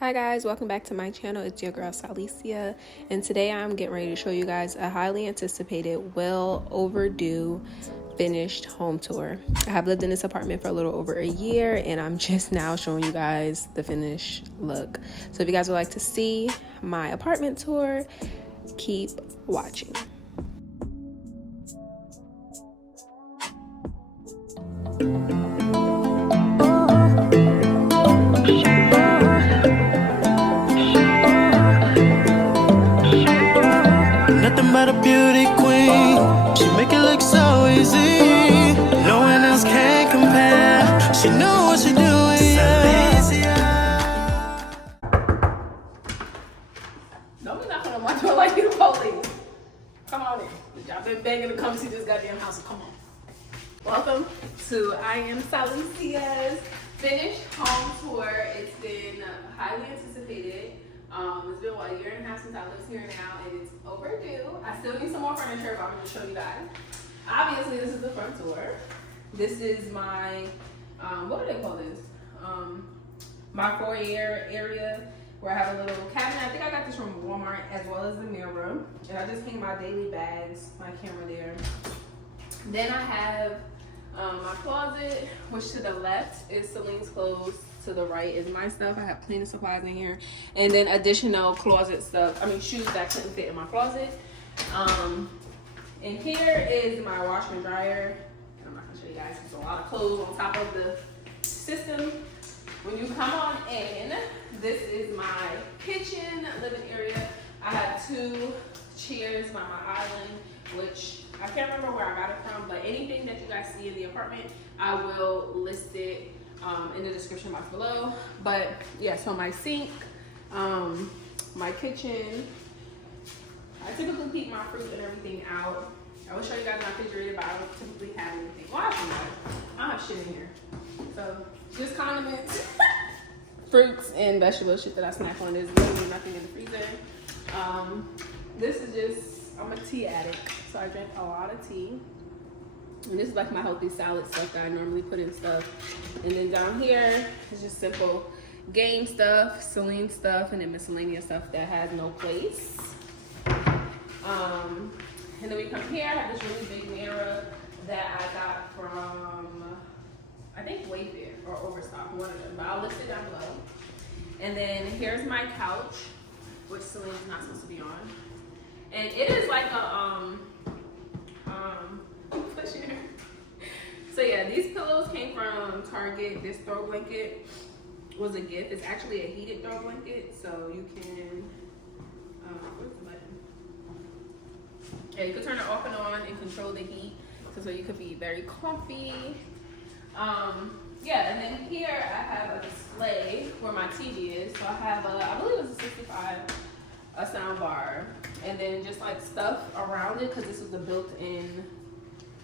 Hi guys, welcome back to my channel. It's your girl Stylist, and today I'm getting ready to show you guys a highly anticipated, well overdue finished home tour. I have lived in this apartment for a little over a year and I'm just now showing you guys the finished look. So if you guys would like to see my apartment tour, keep watching. Nothing but a beauty queen. She make it look so easy. No one else can compare. She know what she doing. No, we're not gonna watch her like you police. Come on in. Y'all been begging to come see this goddamn house, so come on. Welcome to I Am Stylist's finished home tour. It's been highly anticipated. It's been a year and a half since I lived here now, and it's overdue. I still need some more furniture, but I'm going to show you guys. Obviously, this is the front door. This is my, what do they call this? My foyer area where I have a little cabinet. I think I got this from Walmart, as well as the mirror. And I just hang my daily bags, my camera there. Then I have my closet, which to the left is Celine's clothes. To the right is my stuff. I have cleaning supplies in here, and then additional closet stuff. Shoes that couldn't fit in my closet. And here is my washer and dryer. I'm not gonna show you guys. There's a lot of clothes on top of the system. When you come on in, this is my kitchen, living area. I have two chairs by my island, which I can't remember where I got it from, but anything that you guys see in the apartment, I will list it in the description box below. But yeah, so my sink, my kitchen, I typically keep my fruit and everything out. I will show you guys my refrigerator, but I don't typically have anything. Well, I don't have shit in here. So just condiments, fruits and vegetables, shit that I snack on. There's literally nothing in the freezer. This is just, I'm a tea addict, so I drink a lot of tea. And this is like my healthy salad stuff that I normally put in stuff. And then down here is just simple game stuff, Celine stuff, and then miscellaneous stuff that has no place. And then we come here, I have this really big mirror that I got from, I think Wayfair or Overstock, one of them, but I'll list it down below. And then here's my couch, which Celine's not supposed to be on. And it is like a, so yeah, these pillows came from Target. This throw blanket was a gift. It's actually a heated throw blanket, so you can, where's the button? Yeah, you can turn it off and on and control the heat, so you could be very comfy. Yeah, and then here I have a display where my TV is. So I have I believe it's a 65, a sound bar, and then just like stuff around it, because this was a built-in,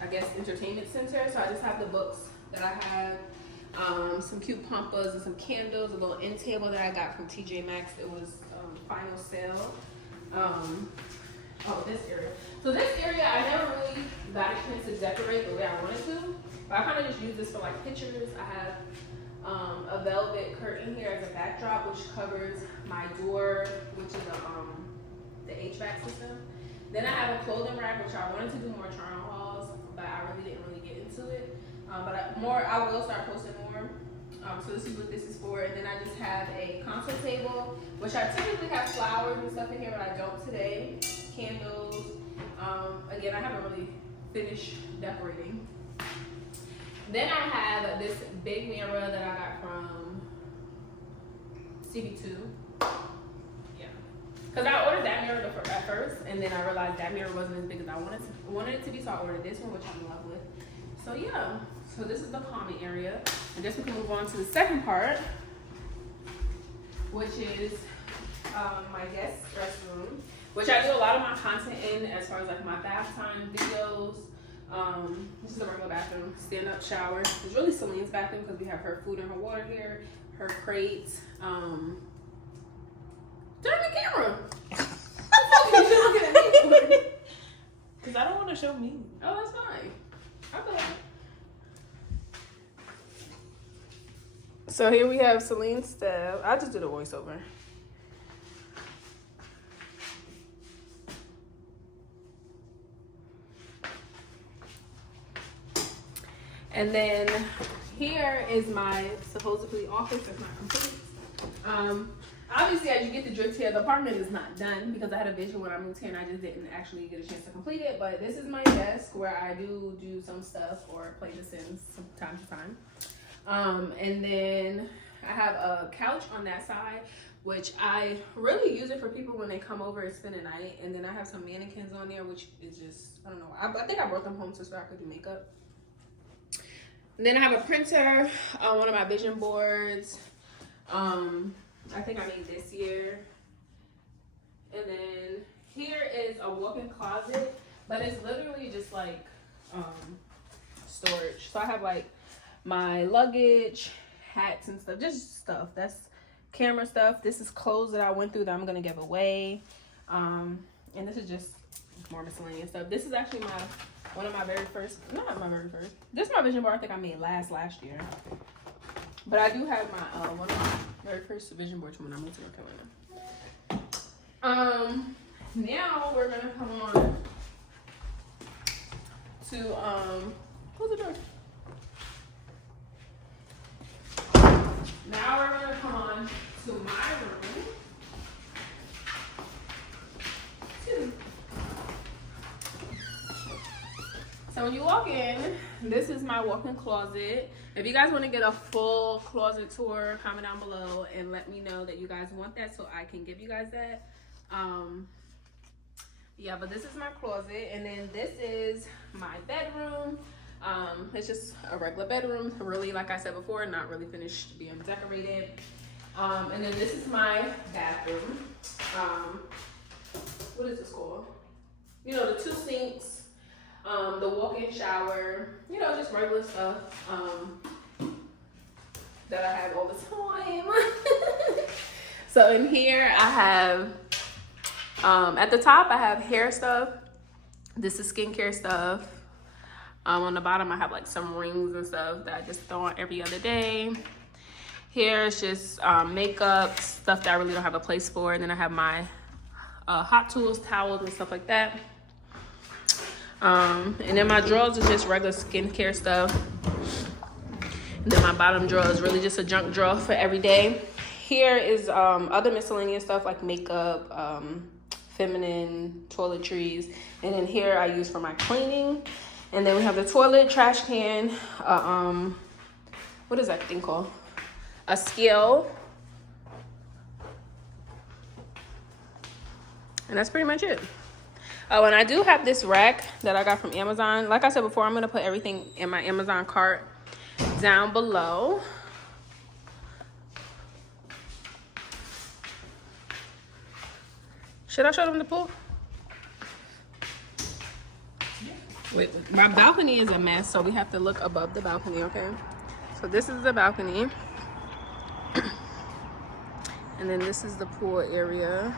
I guess, entertainment center. So I just have the books that I have, some cute pampas and some candles, a little end table that I got from TJ Maxx. It was final sale. Oh, this area. So this area, I never really got a chance to decorate the way I wanted to, but I kind of just use this for like pictures. I have a velvet curtain here as a backdrop, which covers my door, which is the HVAC system. Then I have a clothing rack, which I wanted to do more try-on hauls, but I really didn't really get into it. But I will start posting more. So this is what this is for. And then I just have a console table, which I typically have flowers and stuff in here, but I don't today. Candles. Again, I haven't really finished decorating. Then I have this big mirror that I got from CB2. Yeah. Because I ordered that mirror at first, and then I realized that mirror wasn't as big as I wanted it to be, so I ordered this one, which I'm in love with. So yeah, so this is the common area. I guess we can move on to the second part, which is my guest restroom, which I do a lot of my content in, as far as like my bath time videos. This is a regular bathroom, stand-up shower. It's really Celine's bathroom because we have her food and her water here, her crates. Turn the camera. What the fuck are you looking at me for? Because I don't want to show me. Oh, that's fine. Okay. So here we have Celine's stuff. I just did a voiceover. And then here is my supposedly office. That's not complete. Obviously, as you get the drift here, the apartment is not done because I had a vision when I moved here and I just didn't actually get a chance to complete it. But this is my desk where I do some stuff or play The Sims from time to time. And then I have a couch on that side, which I really use it for people when they come over and spend the night. And then I have some mannequins on there, which is just, I don't know. I think I brought them home so I could do makeup. And then I have a printer, one of my vision boards. I think I made this year. And then here is a walk-in closet, but it's literally just like storage. So I have like my luggage, hats and stuff, just stuff. That's camera stuff. This is clothes that I went through that I'm gonna give away. And this is just more miscellaneous stuff. This is actually one of my very first, not my very first. This is my vision board I think I made last year. But I do have my one of my very first vision boards from when I moved to North Carolina. Now we're gonna come on to close the door. Now we're gonna come on to my room. So when you walk in, this is my walk-in closet. If you guys want to get a full closet tour, comment down below and let me know that you guys want that so I can give you guys that. Yeah, but this is my closet, and then this is my bedroom. It's just a regular bedroom, really, like I said before, not really finished being decorated. And then this is my bathroom. What is this called? You know, the 2 sinks, the walk-in shower, you know, just regular stuff that I have all the time. So in here I have, at the top I have hair stuff. This is skincare stuff. On the bottom I have like some rings and stuff that I just throw on every other day. Here is just makeup, stuff that I really don't have a place for. And then I have my hot tools, towels and stuff like that. And then my drawers is just regular skincare stuff. And then my bottom drawer is really just a junk drawer for every day. Here is other miscellaneous stuff like makeup, feminine, toiletries. And then here I use for my cleaning. And then we have the toilet, trash can, what is that thing called? A scale. And that's pretty much it. Oh, and I do have this rack that I got from Amazon. Like I said before, I'm gonna put everything in my Amazon cart down below. Should I show them the pool? Wait, my balcony is a mess, so we have to look above the balcony, okay? So this is the balcony. And then this is the pool area.